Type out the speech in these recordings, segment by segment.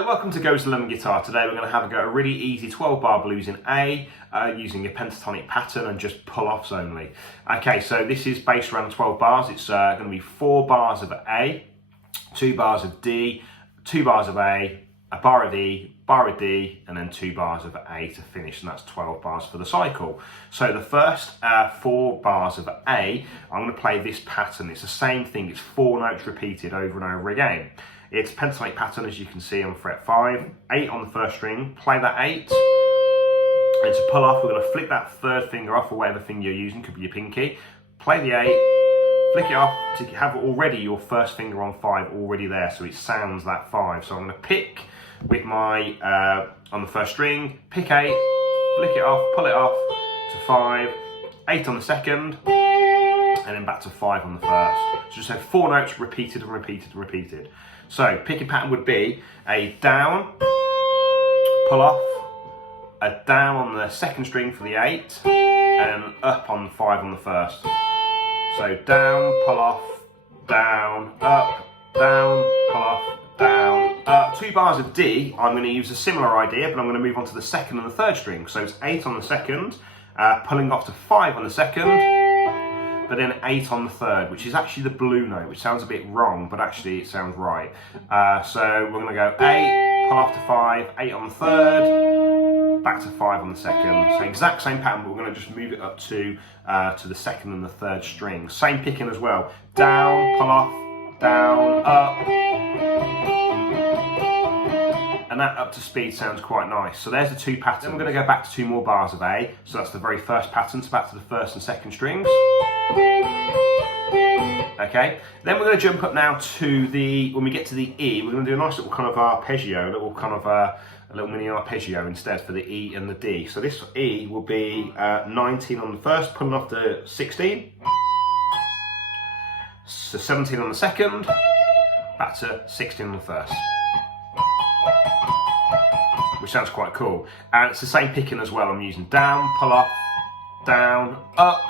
Hi, welcome to Goes the Lemon Guitar. Today we're going to have a go at a really easy 12 bar blues in A using a pentatonic pattern and just pull-offs only. Okay, so this is based around 12 bars. It's going to be 4 bars of A, 2 bars of D, 2 bars of A bar of E, bar of D, and then 2 bars of A to finish, and that's 12 bars for the cycle. So the first 4 bars of A, I'm going to play this pattern. It's the same thing, it's 4 notes repeated over and over again. It's a pentatonic pattern, as you can see on fret 5, 8 on the first string, play that 8, and to pull off, we're going to flick that third finger off, or whatever finger you're using, could be your pinky, play the 8, flick it off to have already your first finger on 5 already there, so it sounds that 5. So I'm going to pick with my, on the first string, pick 8, flick it off, pull it off to 5, 8 on the second, and then back to 5 on the first. So just have 4 notes repeated and repeated and repeated. So picking pattern would be a down, pull off, a down on the second string for the 8, and up on the 5 on the first. So down, pull off, down, up, down, pull off, down, up. 2 bars of D, I'm going to use a similar idea, but I'm going to move on to the second and the third string. So it's 8 on the second, pulling off to 5 on the second, but then 8 on the third, which is actually the blue note, which sounds a bit wrong, but actually it sounds right. So we're going to go 8, pull off to 5, 8 on the third, back to 5 on the second. So exact same pattern, but we're going to just move it up to the second and the third string. Same picking as well. Down, pull off, down, up. And that up to speed sounds quite nice. So there's the 2 patterns. Then we're going to go back to 2 more bars of A. So that's the very first pattern, so back to the first and second strings. Okay, then we're going to jump up now to the, when we get to the E, we're going to do a nice little kind of arpeggio, a little kind of a little mini arpeggio instead for the E and the D. So this E will be 19 on the first, pulling off to 16. So 17 on the second, back to 16 on the first. Which sounds quite cool. And it's the same picking as well. I'm using down, pull off, down, up.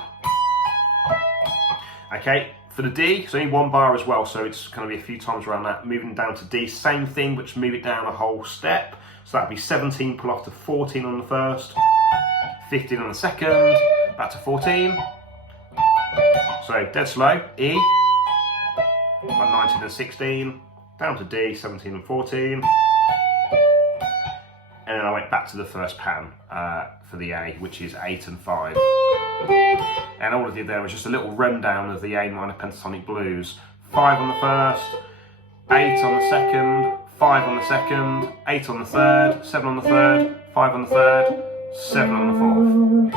Okay, for the D, it's only 1 bar as well, so it's going to be a few times around that. Moving down to D, same thing, but just move it down a whole step. So that'd be 17, pull off to 14 on the first, 15 on the second, back to 14. So dead slow, E, 19 and 16, down to D, 17 and 14. And then I went back to the first pattern for the A, which is 8 and 5. And all I did there was just a little rundown of the A minor pentatonic blues. 5 on the first, 8 on the second, 5 on the second, 8 on the third, 7 on the third, 5 on the third, 7 on the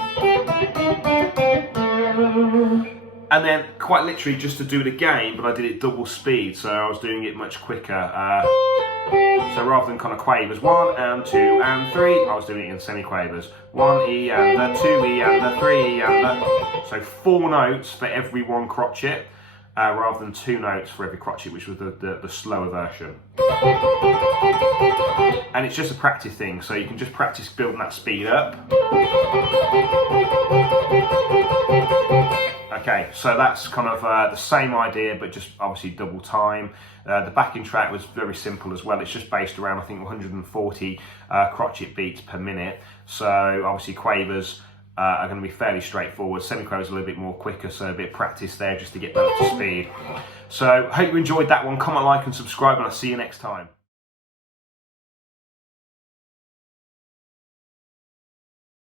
fourth. And then quite literally just to do it again, but I did it double speed, so I was doing it much quicker. So rather than kind of quavers, 1 and 2 and 3, I was doing it in semi-quavers. 1 E and the 2 E and the 3 E and the... So 4 notes for every 1 crotchet, rather than 2 notes for every crotchet, which was the slower version. And it's just a practice thing, so you can just practice building that speed up. Okay, so that's kind of the same idea, but just obviously double time. The backing track was very simple as well. It's just based around, I think, 140 crotchet beats per minute. So obviously quavers are going to be fairly straightforward. Semi-quavers a little bit more quicker, so a bit of practice there just to get that up to speed. So hope you enjoyed that one. Comment, like and subscribe, and I'll see you next time.